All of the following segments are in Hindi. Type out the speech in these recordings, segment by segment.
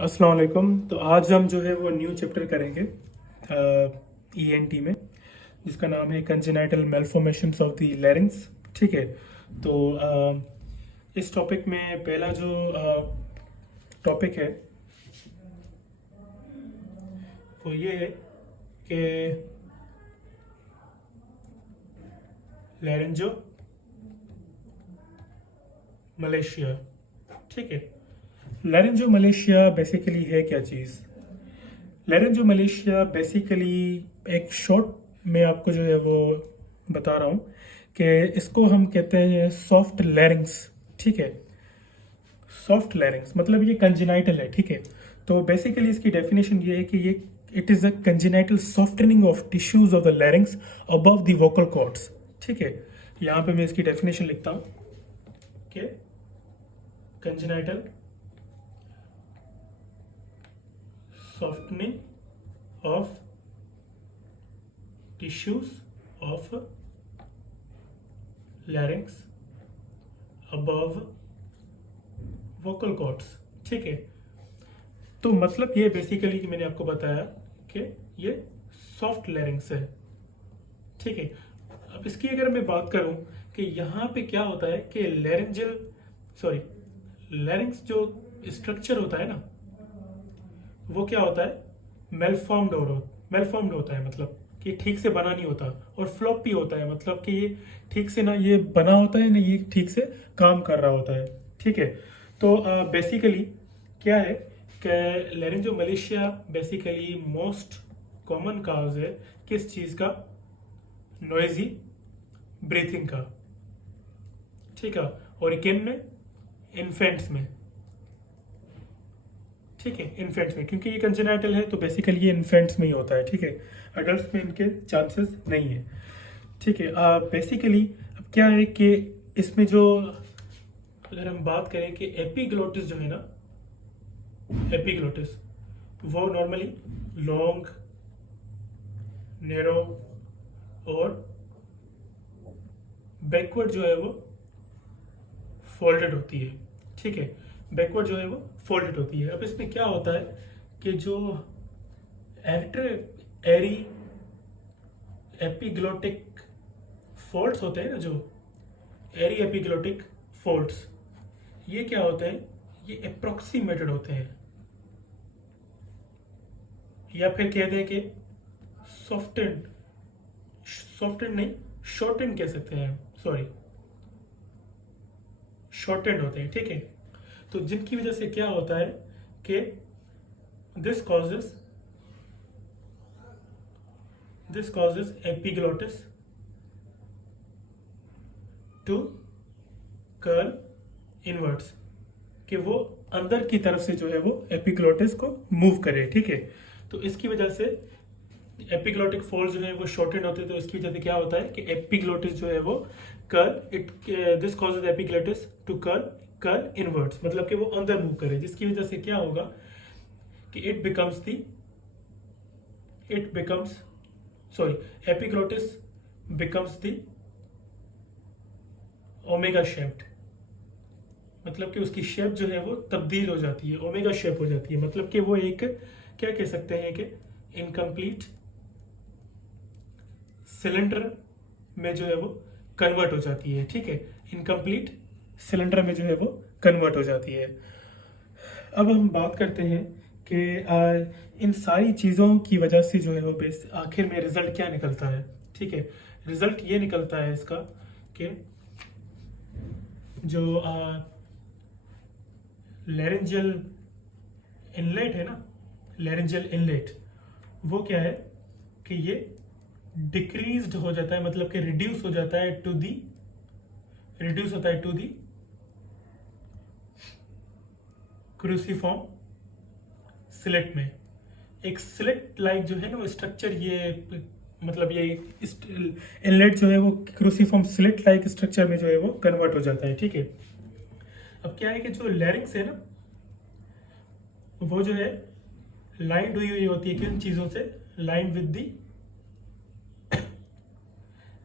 अस्सलाम वालेकुम। तो आज हम जो है वो न्यू चैप्टर करेंगे ईएनटी में, जिसका नाम है कंजेनाइटल मेल्फॉर्मेशंस ऑफ द लैरिंग्स। ठीक है। तो इस टॉपिक में पहला जो टॉपिक है वो ये है कि लैरेंजो मलेशिया। ठीक है। लैरेंजो मलेशिया बेसिकली है क्या चीज़? लैरेंजो मलेशिया बेसिकली एक शॉर्ट में आपको जो है वो बता रहा हूँ कि इसको हम कहते हैं सॉफ्ट लैरिंग्स। ठीक है। सॉफ्ट लैरिंग्स मतलब ये कंजेनाइटल है। ठीक है। तो बेसिकली इसकी डेफिनेशन ये है कि ये it is a congenital softening of tissues of the larynx above the vocal cords. ठीक है। यहाँ पे मैं इसकी डेफिनेशन लिखता हूँ कि congenital softening of tissues of larynx above vocal cords। ठीक है। तो मतलब ये बेसिकली कि मैंने आपको बताया कि ये सॉफ्ट लैरिंग्स है। ठीक है। अब इसकी अगर मैं बात करूं कि यहाँ पे क्या होता है कि लैरिंग्स जो स्ट्रक्चर होता है ना, वो क्या होता है मेलफॉर्म्ड होता है, मतलब कि ठीक से बना नहीं होता, और फ्लॉपी होता है, मतलब कि ये ठीक से ना ये बना होता है ना ये ठीक से काम कर रहा होता है। ठीक है। तो बेसिकली क्या है कि laryngomalacia basically most common cause है किस चीज़ का? नॉइजी ब्रीथिंग का। ठीक है। और किन में? इन्फेंट्स में। ठीक है। इन्फेंट्स में, क्योंकि ये कंजेनाइटल है तो बेसिकली ये इन्फेंट्स में ही होता है। ठीक है। अडल्ट में इनके चांसेस नहीं है। ठीक है। बेसिकली अब क्या है कि इसमें जो अगर हम बात करें कि एपिग्लोटिस जो है ना, एपिग्लोटिस वो नॉर्मली लॉन्ग, नैरो और बैकवर्ड जो है वो फोल्डेड होती है। ठीक है। बैकवर्ड जो है वो फोल्डेड होती है। अब इसमें क्या होता है कि जो एरी एपिग्लोटिक फोल्ड्स होते हैं ना, जो एरी एपिग्लोटिक फोल्ड्स, ये क्या होते हैं? ये अप्रोक्सीमेटेड होते हैं, या फिर कह दें कि सॉफ्टेंड सॉफ्टेंड नहीं, शॉर्टेंड कह सकते हैं। सॉरी, शॉर्टेंड होते हैं। ठीक है। तो जिनकी वजह से क्या होता है कि this causes epiglottis to curl inwards, कि वो अंदर की तरफ से जो है वो एपिग्लोटिस को मूव करे। ठीक है। तो इसकी वजह से एपिग्लोटिक फोल्ड जो है वो शॉर्टेड होते हैं। तो इसकी वजह से क्या होता है कि एपिग्लोटिस जो है वो this causes epiglottis to curl inwards, मतलब कि वो अंदर मूव करे, जिसकी वजह से क्या होगा कि epiglottis becomes the omega shaped, मतलब कि उसकी शेप जो है वो तब्दील हो जाती है, ओमेगा शेप हो जाती है। मतलब कि वो एक क्या कह सकते हैं कि इनकम्प्लीट सिलेंडर में जो है वो कन्वर्ट हो जाती है। ठीक है। इनकम्प्लीट सिलेंडर में जो है वो कन्वर्ट हो जाती है। अब हम बात करते हैं कि इन सारी चीज़ों की वजह से जो है वो आखिर में रिजल्ट क्या निकलता है। ठीक है। रिजल्ट ये निकलता है इसका कि जो लैरेंजियल इनलेट है ना, लैरेंजियल इनलेट, वो क्या है कि ये डिक्रीज्ड हो जाता है, मतलब कि रिड्यूस हो जाता है रिड्यूस होता है टू दी क्रूसीफॉर्म स्लिट में। एक स्लिट लाइक जो है ना वो स्ट्रक्चर, ये मतलब ये इनलेट जो है वो क्रूसीफॉर्म स्लिट लाइक स्ट्रक्चर में जो है वो कन्वर्ट हो जाता है। ठीक है। अब क्या है कि जो लैरिंग्स है ना, वो जो है लाइंड हुई हुई होती है किन चीज़ों से? Lined with the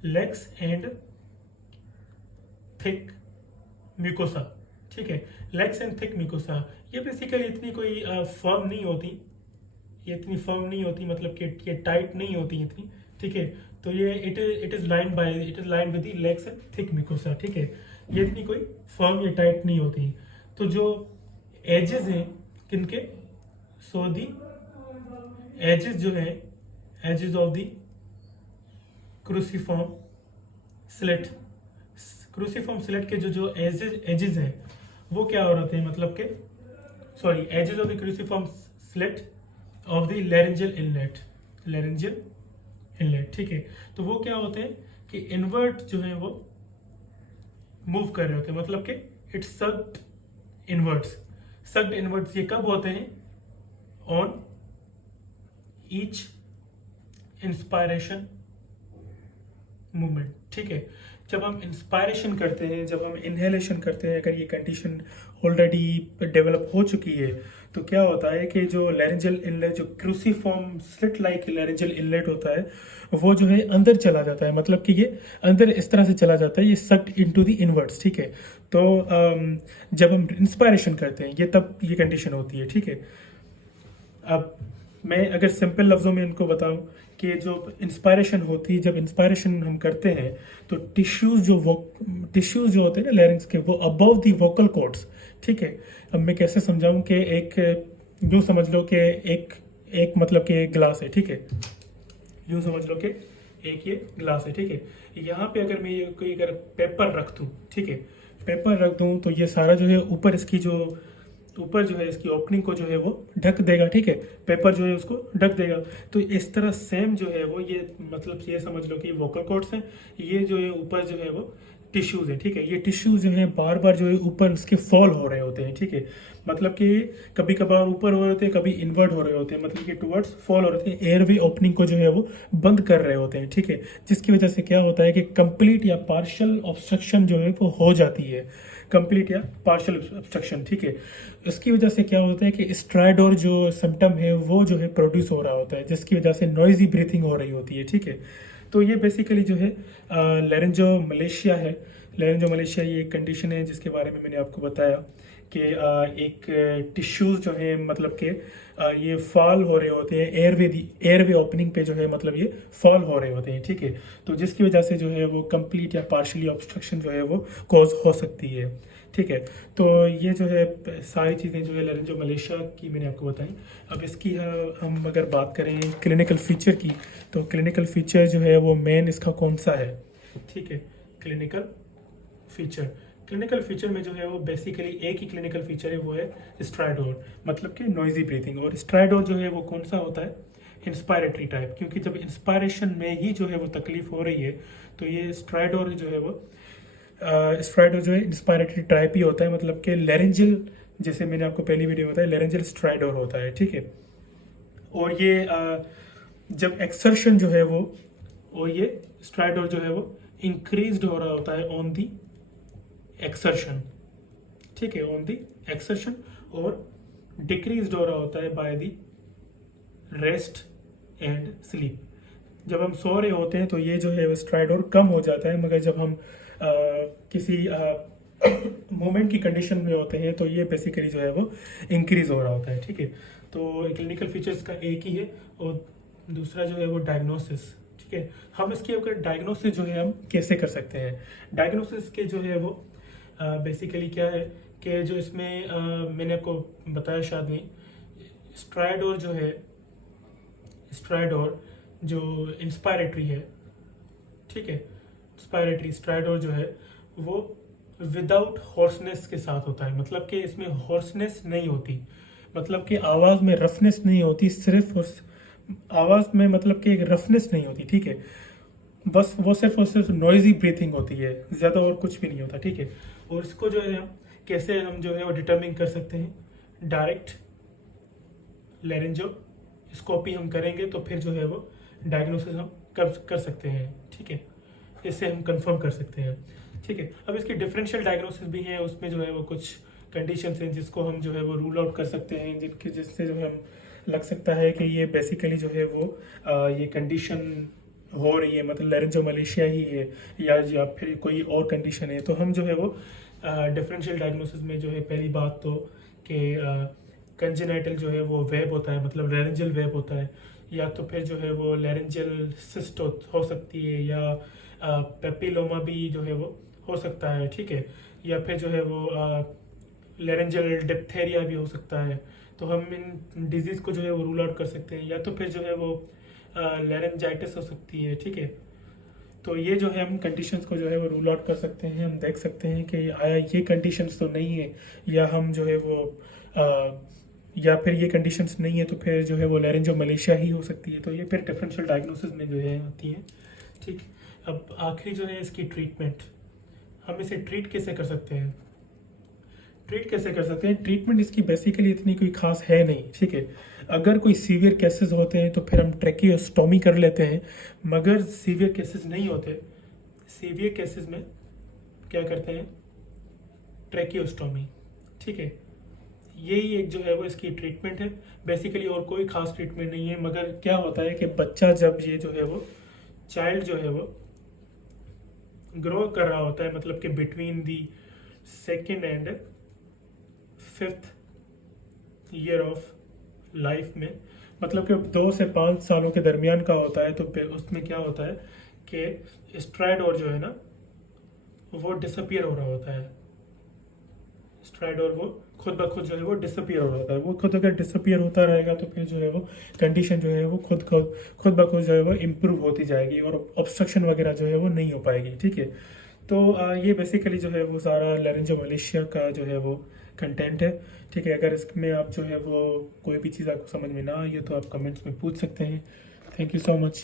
legs and thick mucosa. ठीक है। लेग्स एंड थिक म्यूकोसा, ये बेसिकली इतनी कोई फर्म नहीं होती, ये इतनी फर्म नहीं होती, मतलब कि ये टाइट नहीं होती इतनी, ठीक है। तो ये it is line with the legs and thick mucosa, ठीक है। ये इतनी कोई फर्म या टाइट नहीं होती। तो जो एजेस हैं किनके, सो दी एजेस जो है, edges of the cruciform slit, cruciform slit के जो एजेस हैं वो क्या हो रहे हैं, मतलब के sorry edges of the cruciform slit of the laryngeal inlet, ठीक है। तो वो क्या होते हैं कि इनवर्ट जो है वो मूव कर रहे होते हैं, मतलब कि इट्स सक्ड इनवर्ट्स। ये कब होते हैं, ऑन ईच इंस्पायरेशन मूवमेंट, ठीक है। जब हम इंस्पायरेशन करते हैं, जब हम इनहेलेशन करते हैं, अगर ये कंडीशन ऑलरेडी डेवलप हो चुकी है, तो क्या होता है कि जो लैरिंजियल इनलेट, जो cruciform slit like laryngeal inlet होता है, वो जो है अंदर चला जाता है, मतलब कि ये अंदर इस तरह से चला जाता है, ये सक्ड इनटू द इनवर्ट्स, ठीक है। तो जब हम इंस्पायरेशन करते हैं, ये तब ये कंडीशन होती है, ठीक है। अब मैं अगर सिंपल लफ्ज़ों में इनको बताऊं कि जो इंस्पायरेशन होती है, जब इंस्पायरेशन हम करते हैं तो टिश्यूज़ जो होते हैं ना लैरिंग्स के, वो अबव दी वोकल कॉर्ड्स, ठीक है। अब मैं कैसे समझाऊं कि एक यूँ समझ लो कि एक मतलब कि एक गिलास है, ठीक है। यूँ समझ लो कि एक ये गिलास है, ठीक है। यहाँ पे अगर मैं ये कोई अगर पेपर रख दूँ, ठीक है, पेपर रख दूँ तो ये सारा जो है ऊपर जो है इसकी ओपनिंग को जो है वो ढक देगा, ठीक है। पेपर जो है उसको ढक देगा। तो इस तरह सेम जो है वो ये मतलब ये समझ लो कि वोकल कॉर्ड्स हैं, ये जो है ऊपर जो है वो टिश्यूज है, ठीक है। ये टिश्यूज जो है बार बार जो है ऊपर उसके फॉल हो रहे होते हैं, ठीक है। मतलब कि कभी कभार ऊपर हो रहे होते हैं, कभी इनवर्ट हो रहे होते हैं, मतलब कि टुवर्ड्स फॉल हो रहे हैं, एयरवे ओपनिंग को जो है वो बंद कर रहे होते हैं, ठीक है। जिसकी वजह से क्या होता है कि कंप्लीट या पार्शियल ऑब्स्ट्रक्शन जो है वो हो जाती है, कंप्लीट या पार्शियल ऑब्स्ट्रक्शन, ठीक है। इसकी वजह से क्या होता है कि स्ट्राइडोर जो सिम्टम है वो जो है प्रोड्यूस हो रहा होता है, जिसकी वजह से नॉइजी ब्रीथिंग हो रही होती है, ठीक है। तो ये बेसिकली जो है लैरिंजोमलेशिया है। लैरिंजोमलेशिया ये एक कंडीशन है जिसके बारे में मैंने आपको बताया कि एक टिश्यूज जो है मतलब कि ये फॉल हो रहे होते हैं, एयरवे ओपनिंग पे जो है मतलब ये फॉल हो रहे होते हैं, ठीक है। तो जिसकी वजह से जो है वो कंप्लीट या पार्शियली ऑब्स्ट्रक्शन जो है वो कॉज हो सकती है, ठीक है। तो ये जो है सारी चीज़ें जो है लैरिंजोमलेशिया की मैंने आपको बताई। अब इसकी हम अगर बात करें क्लिनिकल फीचर की, तो क्लिनिकल फीचर जो है वो मेन इसका कौन सा है, ठीक है। क्लिनिकल फीचर में जो है वो बेसिकली एक ही क्लिनिकल फीचर है, वो है स्ट्राइडोर, मतलब कि नॉइजी ब्रीथिंग। और स्ट्राइडोर जो है वो कौन सा होता है, इंस्पायरेटरी टाइप, क्योंकि जब इंस्पायरेशन में ही जो है वो तकलीफ हो रही है, तो ये स्ट्राइडोर जो है वो स्ट्राइडोर जो है इंस्पायरेटरी टाइप ही होता है, मतलब कि लैरिंजियल, जैसे मैंने आपको पहली वीडियो बताया, लैरिंजियल स्ट्राइडोर होता है, ठीक है। और ये जब एक्सर्शन जो है वो, और ये स्ट्राइडोर जो है वो इंक्रीज्ड हो रहा होता है ऑन दी एक्सर्शन, ठीक है, ऑन दी एक्सर्शन, और डिक्रीज्ड हो रहा होता है by the rest and sleep. जब हम सो रहे होते हैं तो ये जो है स्ट्राइडोर कम हो जाता है, मगर जब हम किसी मोमेंट की कंडीशन में होते हैं तो ये बेसिकली जो है वो इंक्रीज हो रहा होता है, ठीक है। तो क्लिनिकल फीचर्स का एक ही है, और दूसरा जो है वो डायग्नोसिस, ठीक है। हम इसके अगर डायग्नोसिस जो है हम कैसे कर सकते हैं, डायग्नोसिस के जो है वो बेसिकली क्या है कि जो इसमें मैंने आपको बताया शायद नहीं, स्ट्राइडोर जो इंस्पायरेटरी है, ठीक है, स्ट्राइडोर जो है वो विदाउट हॉर्सनेस के साथ होता है, मतलब कि इसमें हॉर्सनेस नहीं होती, मतलब कि आवाज़ में रफनेस नहीं होती, सिर्फ आवाज़ में मतलब कि एक रफनेस नहीं होती, ठीक है। बस वो सिर्फ और सिर्फ नॉइजी ब्रीथिंग होती है, ज़्यादा और कुछ भी नहीं होता, ठीक है। और इसको जो है कैसे हम जो है वो डिटरमिन कर सकते हैं, डायरेक्ट लैरिंजोस्कोपी हम करेंगे तो फिर जो है वो डायग्नोसिस हम कर सकते हैं, ठीक है। इससे हम कंफर्म कर सकते हैं, ठीक है। अब इसकी डिफरेंशियल डायग्नोसिस भी है, उसमें जो है वो कुछ कंडीशंस हैं जिसको हम जो है वो रूल आउट कर सकते हैं, जिससे जो है हम लग सकता है कि ये बेसिकली जो है वो ये कंडीशन हो रही है, मतलब लैरिंजोमलेशिया ही है, या फिर कोई और कंडीशन है। तो हम जो है वो डिफरेंशियल डायग्नोसिस में जो है पहली बात तो कि कंजेनाइटल जो है वो वेब होता है, मतलब लैरिंजियल वेब होता है, या तो फिर जो है वो लैरिंजियल सिस्ट हो सकती है, या पेपिलोमा भी जो है वो हो सकता है, ठीक है, या फिर जो है वो लैरिंजियल डिप्थेरिया भी हो सकता है। तो हम इन डिजीज़ को जो है वो रूल आउट कर सकते हैं, या तो फिर जो है वो लैरेंजाइटिस हो सकती है, ठीक है। तो ये जो है हम कंडीशंस को जो है वो रूल आउट कर सकते हैं, हम देख सकते हैं कि आया ये कंडीशंस तो नहीं है, या हम जो है वो या फिर ये कंडीशंस नहीं है तो फिर जो है वो लैरिंजोमलेशिया ही हो सकती है। तो ये फिर डिफरेंशियल डायग्नोसिस में जो है आती है, ठीक। अब आखिरी जो है इसकी ट्रीटमेंट, हम इसे ट्रीट कैसे कर सकते हैं? ट्रीटमेंट इसकी बेसिकली इतनी कोई खास है नहीं, ठीक है। अगर कोई सीवियर केसेस होते हैं तो फिर हम ट्रेकियोस्टोमी कर लेते हैं, मगर सीवियर केसेस नहीं होते, सीवियर केसेस में क्या करते हैं? ट्रेकियोस्टोमी, ठीक है। यही एक जो है वो इसकी ट्रीटमेंट है बेसिकली, और कोई खास ट्रीटमेंट नहीं है। मगर क्या होता है कि बच्चा जब ये जो है वो चाइल्ड जो है वो ग्रो कर रहा होता है, मतलब कि between the second and 5th year of life में, मतलब कि 2 से 5 सालों के दरमियान का होता है, तो उसमें क्या होता है कि स्ट्राइडोर जो है ना वो डिसअपियर हो रहा होता है। स्ट्राइडोर वो खुद ब खुद जो है वो डिसअपियर हो रहा होता है। वो खुद अगर डिसअपियर होता रहेगा तो फिर जो है वो कंडीशन जो है वो खुद ब खुद जो है वो इम्प्रूव होती जाएगी, और ऑब्स्ट्रक्शन वगैरह जो है वो नहीं हो पाएगी, ठीक है। तो ये बेसिकली जो है वो सारा लैरिंजोमलेशिया का जो है वो कंटेंट है, ठीक है। अगर इसमें आप जो है वो कोई भी चीज़ आपको समझ में ना आई है तो आप कमेंट्स में पूछ सकते हैं। Thank you so much.